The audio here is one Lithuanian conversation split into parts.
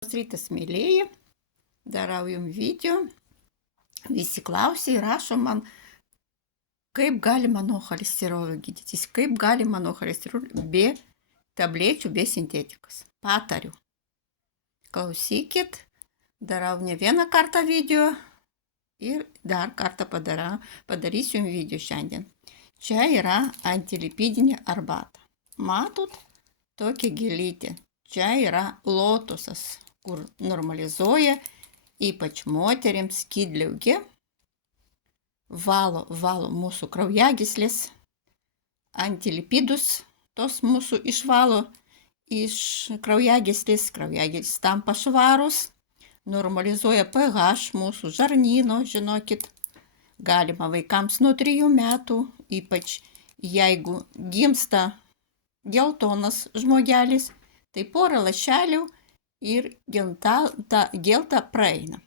Rytas, mėlyje, darau jums video. Visi klausia ir rašo man, kaip galima nuo cholesterolio gydytis, kaip galima nuo cholesterolio be tablečių, be sintetikos. Patariu. Klausykit, darau ne vieną kartą video ir dar kartą padarysiu jums video šiandien. Čia yra antilipidinė arbata. Matot, tokia gėlytė. Čia yra lotusas, kur normalizuoja ypač moterims skydliaukė, valo mūsų kraujagyslės, antilipidus tos mūsų išvalo iš kraujagyslės tampa švarus, normalizuoja pH mūsų žarnyno, žinokit, galima vaikams nuo 3 metų, ypač jeigu gimsta geltonas žmogelis, tai porą lašelių ir gelta praeina.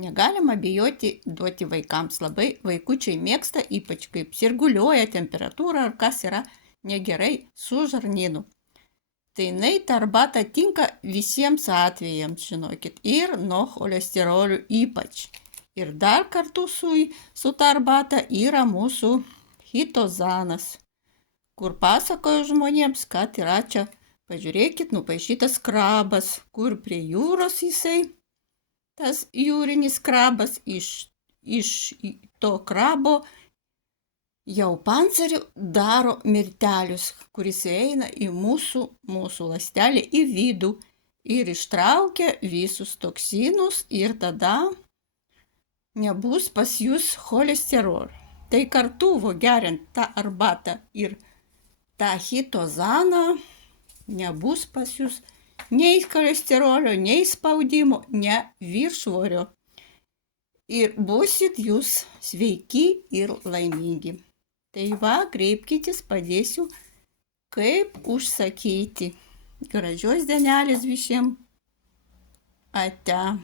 Negalima bijoti duoti vaikams, labai vaikučiai mėgsta, ypač kaip sirguliuoja temperatūra ar kas yra negerai su žarnynu. Tai ta arbata tinka visiems atvejams, žinokit, ir nuo cholesterolio ypač. Ir dar kartu su ta arbata yra mūsų chitozanas, kur pasakoju žmonėms, kad yra čia, pažiūrėkit, nupaišytas krabas, kur prie jūros jisai, tas jūrinis krabas, iš to krabo jau pancariu daro mirtelius, kuris eina į mūsų ląstelę į vidų ir ištraukia visus toksinus ir tada nebus pas jūs cholesterolio. Tai kartu geriant tą arbatą ir tą chitozaną nebus pas jūs nei cholesterolio, nei spaudimo, nei viršsvorio. Ir būsit jūs sveiki ir laimingi. Tai kreipkitės, padėsiu, kaip užsakyti. Gražios dienelės visiems. Ate.